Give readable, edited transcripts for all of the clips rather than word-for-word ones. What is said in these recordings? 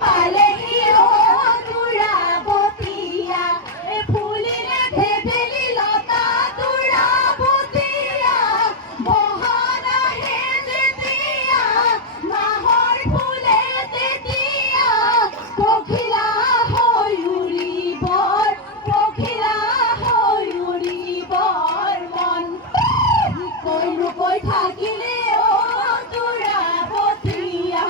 পালেহিও তুরা বতিয়া এ ফুলিলে ভেবেলি লতা তুরা বতিয়া বহানা হে যেতিয়া নাহর ফুলে তেতিয়া পখিলা হৈ উৰিবৰ পখিলা হৈ উৰিবৰ মন কৈ নুকৈ থাকিলে অ তুৰা বতিয়া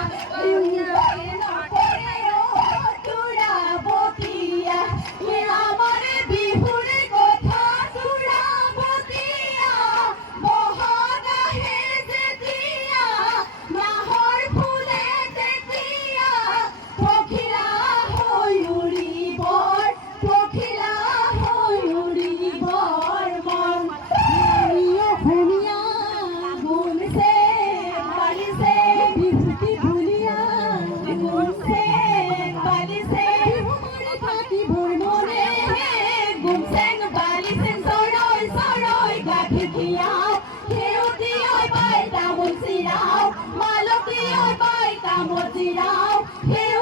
Malaki oi bai ta mo ti rao